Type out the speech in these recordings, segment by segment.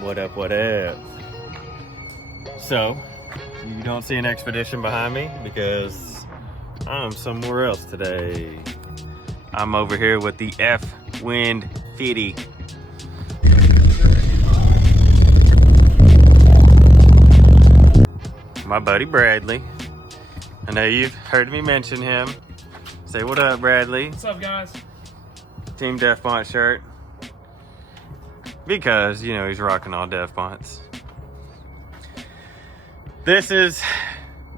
What up, what up? So, you don't see an expedition behind me because I'm somewhere else today. I'm over here with the F-Wind 50. My buddy Bradley. I know you've heard me mention him. Say what up, Bradley. What's up, guys? Team Def Bonce shirt. Because, you know, he's rocking all Def Bonce. This is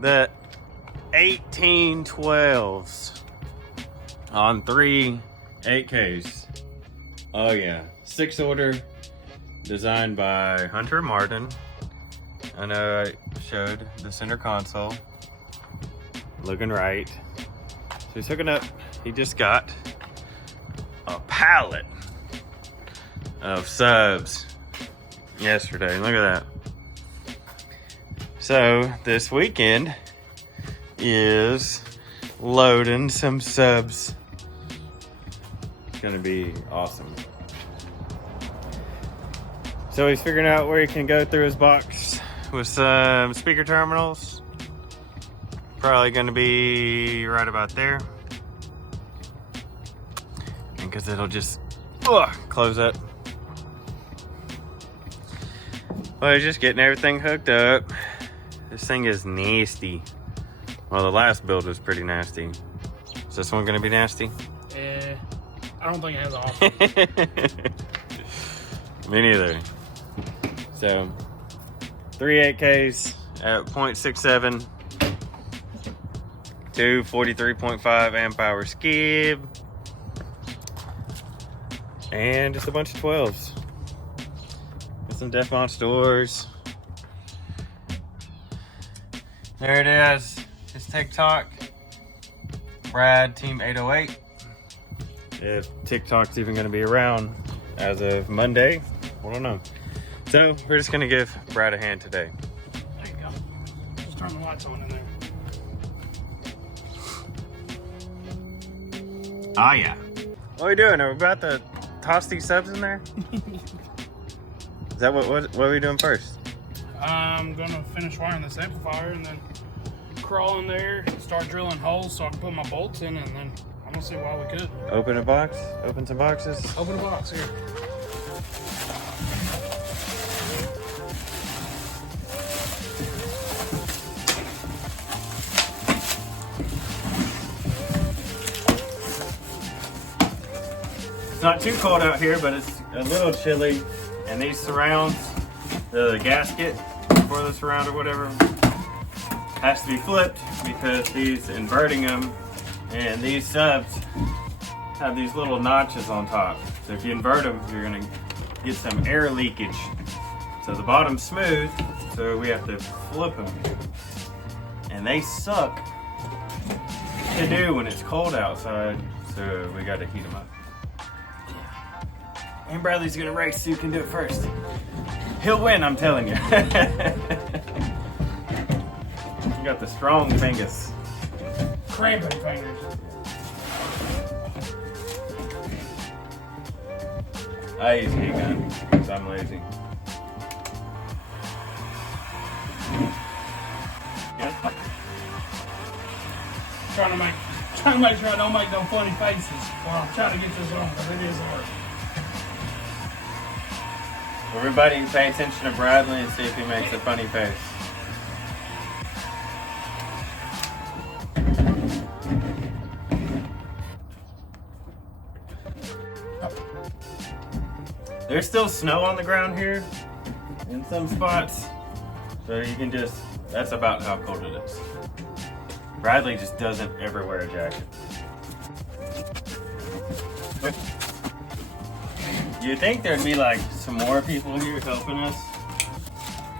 the 1812s on 3 8Ks. Oh yeah, 6 order, designed by Hunter Martin. I know I showed the center console, looking right. So he's hooking up, he just got a pallet of subs yesterday. Look at that. So this weekend is loading some subs. It's gonna be awesome. So he's figuring out where he can go through his box with some speaker terminals. Probably gonna be right about there, because it'll just close up. Well, he's just getting everything hooked up. This thing is nasty. Well, the last build was pretty nasty. Is this one gonna be nasty? Yeah, I don't think it has off. Me neither. So, 3 8Ks at 0.67, 2 43.5 amp hour skib, and just a bunch of 12s. With some Def Bonce doors. There it is. His TikTok. Brad Team 808. If TikTok's even going to be around as of Monday, I don't know. So we're just going to give Brad a hand today. There you go. Just turn the lights on in there. Oh yeah. What are we doing? Are we about to toss these subs in there? Is that what are we doing first? I'm gonna finish wiring this amplifier and then crawl in there, start drilling holes so I can put my bolts in, and then I'm gonna see why we could. Open a box? Open some boxes? Open a box here. It's not too cold out here, but it's a little chilly. And these surrounds, the gasket for the surround or whatever, has to be flipped because he's inverting them. And these subs have these little notches on top. So if you invert them, you're gonna get some air leakage. So the bottom's smooth, so we have to flip them. And they suck to do when it's cold outside, so we gotta heat them up. And Bradley's gonna race so you can do it first. He'll win, I'm telling you. You got the strong fingers. Cramping fingers. I use heat gun because I'm lazy. Trying to make sure I don't make no funny faces while I'm trying to get this on, because it is hard. Everybody pay attention to Bradley and see if he makes a funny face. There's still snow on the ground here in some spots, so you can just, that's about how cold it is. Bradley just doesn't ever wear a jacket. You'd think there'd be like some more people here helping us.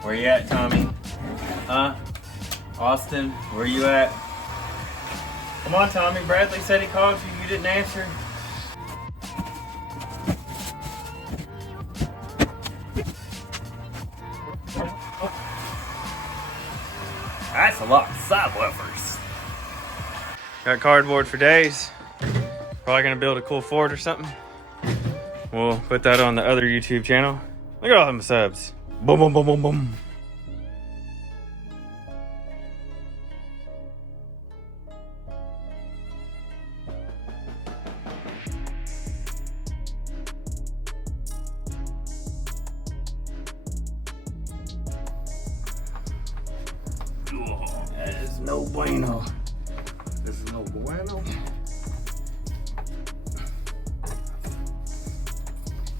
Where you at, Tommy? Huh? Austin, where you at? Come on, Tommy. Bradley said he called you. You didn't answer. That's a lot of subwoofers. Got cardboard for days. Probably gonna build a cool fort or something. We'll put that on the other YouTube channel. Look at all them subs. Boom, boom, boom, boom, boom. That is no bueno. This is no bueno.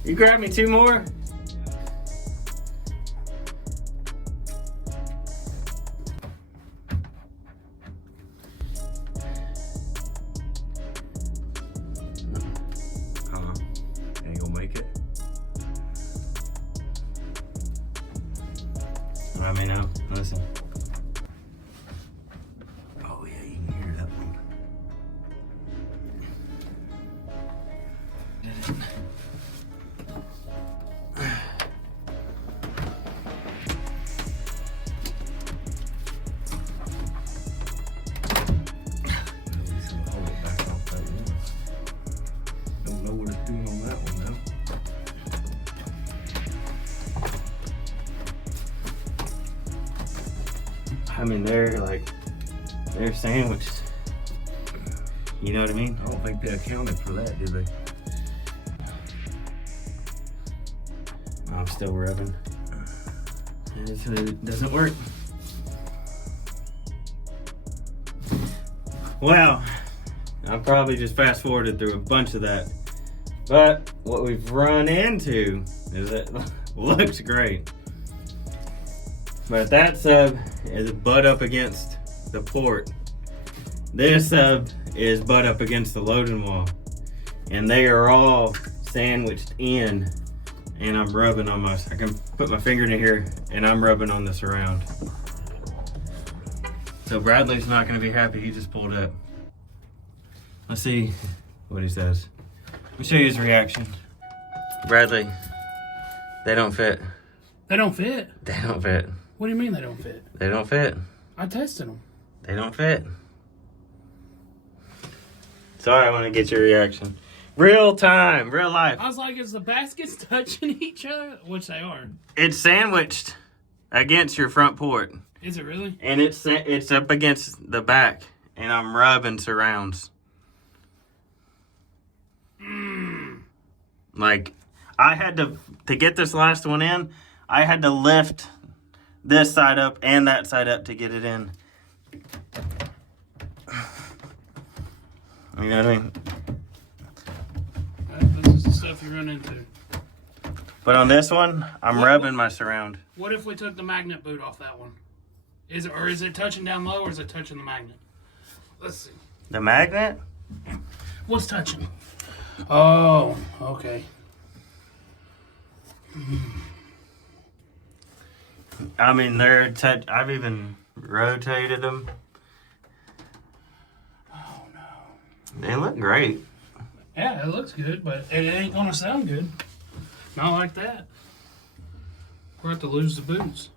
You grab me 2 more? Ain't gonna make it. Let me know. Listen. Oh yeah, you can hear that one. Don't know what it's doing on that one though. I mean, they're sandwiched. You know what I mean? I don't think they accounted for that, did they? I'm still rubbing. It doesn't work. Well, I probably just fast forwarded through a bunch of that. But what we've run into is it looks great. But that sub is butt up against the port. This sub is butt up against the loading wall. And they are all sandwiched in. And I'm rubbing on I can put my finger in here and I'm rubbing on the surround. So Bradley's not gonna be happy, he just pulled up. Let's see what he says. Let me show you his reaction. Bradley, they don't fit. They don't fit? They don't fit. What do you mean they don't fit? They don't fit. I tested them. They don't fit. Sorry, I want to get your reaction. Real time, real life. I was like, is the baskets touching each other? Which they are. It's sandwiched against your front port. Is it really? And it's up against the back. And I'm rubbing surrounds. Like, I had to get this last one in, I had to lift this side up and that side up to get it in. You know what I mean? This is the stuff you run into. But on this one, I'm rubbing my surround. What if we took the magnet boot off that one? Is it touching down low or is it touching the magnet? Let's see. The magnet? What's touching? Oh, okay. I mean, I've even rotated them. Oh no. They look great. Yeah, it looks good, but it ain't gonna sound good. Not like that. We're about to lose the boots.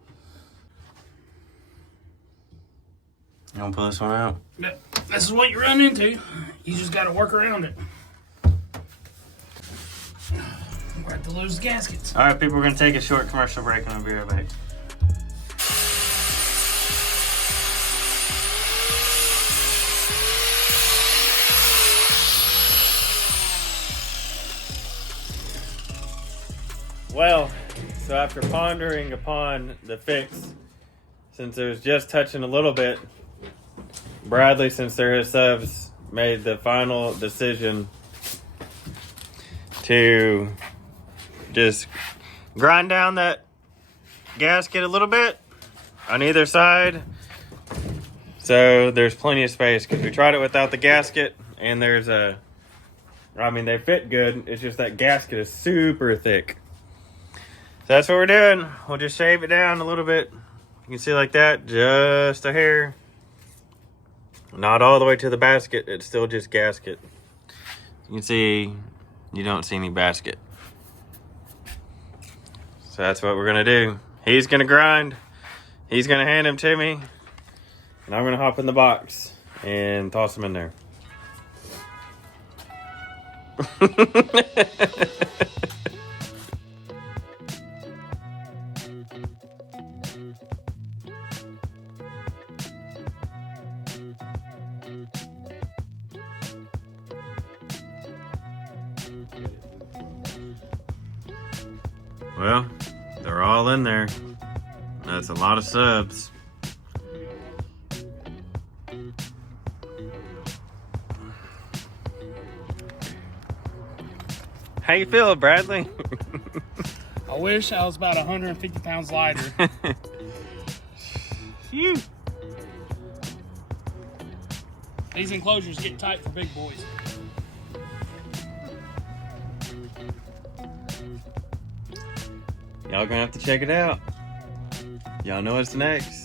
You want to pull this one out? This is what you run into. You just gotta work around it. We're about to lose the gaskets. All right, people, we're going to take a short commercial break and I'll be right back. Well, so after pondering upon the fix, since it was just touching a little bit, Bradley, since they're his subs, made the final decision to just grind down that gasket a little bit on either side, so there's plenty of space, because we tried it without the gasket and they fit good, it's just that gasket is super thick. So that's what we're doing. We'll just shave it down a little bit. You can see like that, just a hair. Not all the way to the basket, it's still just gasket. You can see, you don't see any basket. So that's what we're gonna do. He's gonna grind, he's gonna hand him to me, and I'm gonna hop in the box and toss him in there. Well, they're all in there. That's a lot of subs. How you feel, Bradley? I wish I was about 150 pounds lighter. Phew. These enclosures get tight for big boys. Y'all gonna have to check it out. Y'all know what's next.